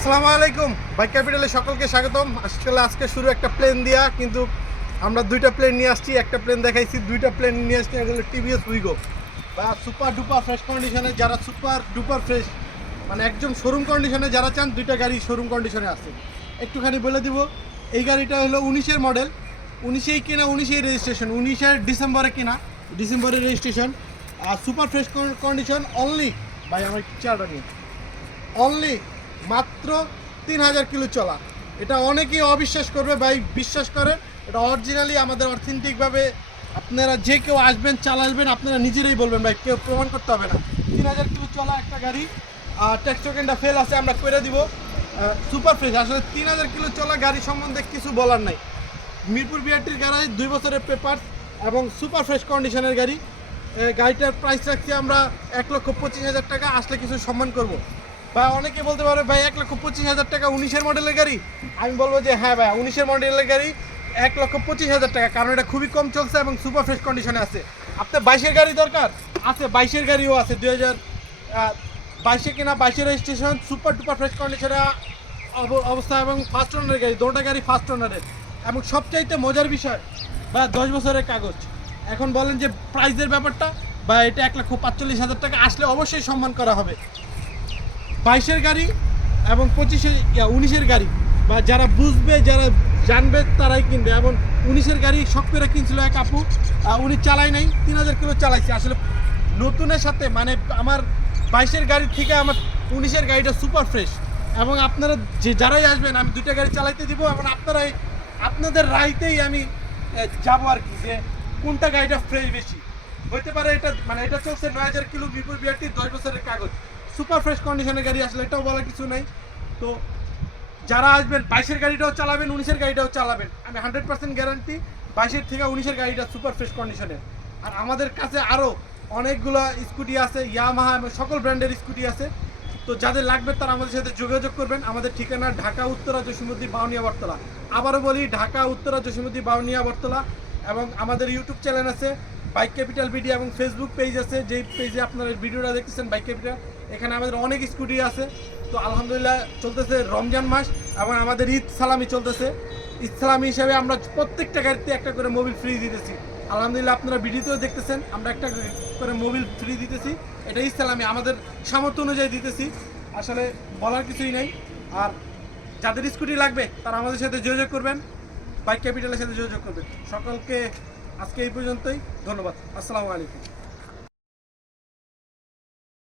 আসসালামু আলাইকুম। বাইক ক্যাপিটালে সকলকে স্বাগতম। আসলে আজকে শুরু একটা প্লেন দিয়া, কিন্তু আমরা দুইটা প্লেন নিয়ে আসছি। একটা প্লেন দেখাইছি, দুইটা প্লেন নিয়ে আসছি এগুলো টিভিএস উইগো বা সুপার ডুপার ফ্রেশ কন্ডিশনে যারা সুপার ডুপার ফ্রেশ মানে একদম শোরুম কন্ডিশনে যারা চান, দুইটা গাড়ি শোরুম কন্ডিশনে আছে। একটুখানি বলে দিব, এই গাড়িটা হলো উনিশের মডেল উনিশেই কেনা, উনিশেই রেজিস্ট্রেশন উনিশের ডিসেম্বরে কেনা ডিসেম্বরের রেজিস্ট্রেশন আর সুপার ফ্রেশ কন্ডিশন অনলি ভাই, আমার চারটা নিয়ে। অনলি মাত্র তিন হাজার কিলো চলা। এটা অনেকেই অবিশ্বাস করবে, ভাই বিশ্বাস করে এটা অরিজিনালি আমাদের অথেন্টিকভাবে আপনারা যে কেউ আসবেন, চালাবেন, আপনারা নিজেরাই বলবেন, ভাই, কেউ প্রমাণ করতে হবে না। তিন হাজার কিলো চলা একটা গাড়ি আর ট্যাক্স টোকেনটা ফেল আছে, আমরা করে দিব। সুপার ফ্রেশ আসলে তিন হাজার কিলো চলা গাড়ি সম্বন্ধে কিছু বলার নাই। মিরপুর বিআরটির গ্যারাজ দুই বছরের পেপার এবং সুপার ফ্রেশ কন্ডিশনের গাড়ি। গাড়িটার প্রাইস রাখছি আমরা এক লক্ষ পঁচিশ হাজার টাকা, আসলে কিছু সম্মান করব। বা অনেকে বলতে পারে, ভাই, এক লক্ষ পঁচিশ হাজার টাকা উনিশের মডেলের গাড়ি। আমি বলব যে হ্যাঁ ভাই, উনিশের মডেলের গাড়ি এক লক্ষ পঁচিশ হাজার টাকা, কারণ এটা খুবই কম চলছে এবং সুপার ফ্রেশ কন্ডিশনে আছে। আপনার বাইশের গাড়ি দরকার? আছে, বাইশের গাড়িও আছে, দুই হাজার বাইশে কিনা বাইশের রেজিস্ট্রেশন সুপার টুপার ফ্রেশ কন্ডিশনে অব- অবস্থা এবং ফার্স্ট ওনারের গাড়ি দুটা গাড়ি ফার্স্ট ওনারের এবং সবচাইতে মজার বিষয় বা দশ বছরের কাগজ। এখন বলেন যে প্রাইজের ব্যাপারটা বা এটা এক লক্ষ পাঁচচল্লিশ হাজার টাকা, আসলে অবশ্যই সম্মান করা হবে। বাইশের গাড়ি এবং পঁচিশের উনিশের গাড়ি। বা যারা বুঝবে, যারা জানবে, তারাই কিনবে। এবং উনিশের গাড়ি শখ করে কিনছিল এক আপু। উনি চালাই নাই, তিন হাজার কিলো চালাইছে। আসলে নতুনের সাথে মানে আমার বাইশের গাড়ি থেকে আমার উনিশের গাড়িটা সুপার ফ্রেশ এবং আপনারা যে যারাই আসবেন, আমি দুইটা গাড়ি চালাইতে দিব এবং আপনারাই, আপনাদের রাইতেই আমি যাব আর কি, যে কোনটা গাড়িটা ফ্রেশ বেশি। হইতে পারে এটা মানে এটা চলছে নয় হাজার কিলো বিপুল বিআরটি দশ বছরের কাগজ। সুপার ফ্রেশ কন্ডিশনের গাড়ি আসলে এটাও বলার কিছু নাই। তো যারা আসবেন, বাইশের গাড়িটাও চালাবেন, উনিশের গাড়িটাও চালাবেন। আমি হান্ড্রেড পার্সেন্ট গ্যারান্টি, বাইশের থেকে উনিশের গাড়িটা সুপার ফ্রেশ কন্ডিশনের। আর আমাদের কাছে আরও অনেকগুলো স্কুটি আছে, ইয়ামাহা এবং সকল ব্র্যান্ডের স্কুটি আছে। তো যাদের লাগবে তারা আমাদের সাথে যোগাযোগ করবেন। আমাদের ঠিকানা ঢাকা, উত্তরা জসীমুদ্দি বাউনিয়া, বটতলা। আবারও বলি, ঢাকা, উত্তরা জসীমুদ্দি বাউনিয়া, বটতলা এবং আমাদের ইউটিউব চ্যানেল আছে, বাইক ক্যাপিটাল ভিডিও এবং ফেসবুক পেজ আছে। যেই পেজে আপনারা ভিডিওটা দেখতেছেন, বাইক ক্যাপিটাল এখানে আমাদের অনেক স্কুটি আছে। তো আলহামদুলিল্লাহ চলতেছে রমজান মাস এবং আমাদের ঈদ সালামি চলতেছে। ঈদ সালামি হিসাবে আমরা প্রত্যেকটা গাড়িতে একটা করে মোবিল ফ্রি দিতেছি। আলহামদুলিল্লাহ আপনারা ভিডিওতেও দেখতেছেন, আমরা একটা করে মোবিল ফ্রি দিতেছি। এটা ঈদ সালামি, আমাদের সামর্থ্য অনুযায়ী দিতেছি। আসলে বলার কিছুই নেই। আর যাদের স্কুটি লাগবে, তারা আমাদের সাথে যোগাযোগ করবেন। বাইক ক্যাপিটালের সাথে যোগাযোগ করবেন। সকলকে আজকে এই পর্যন্তই। ধন্যবাদ। আসসালামু আলাইকুম।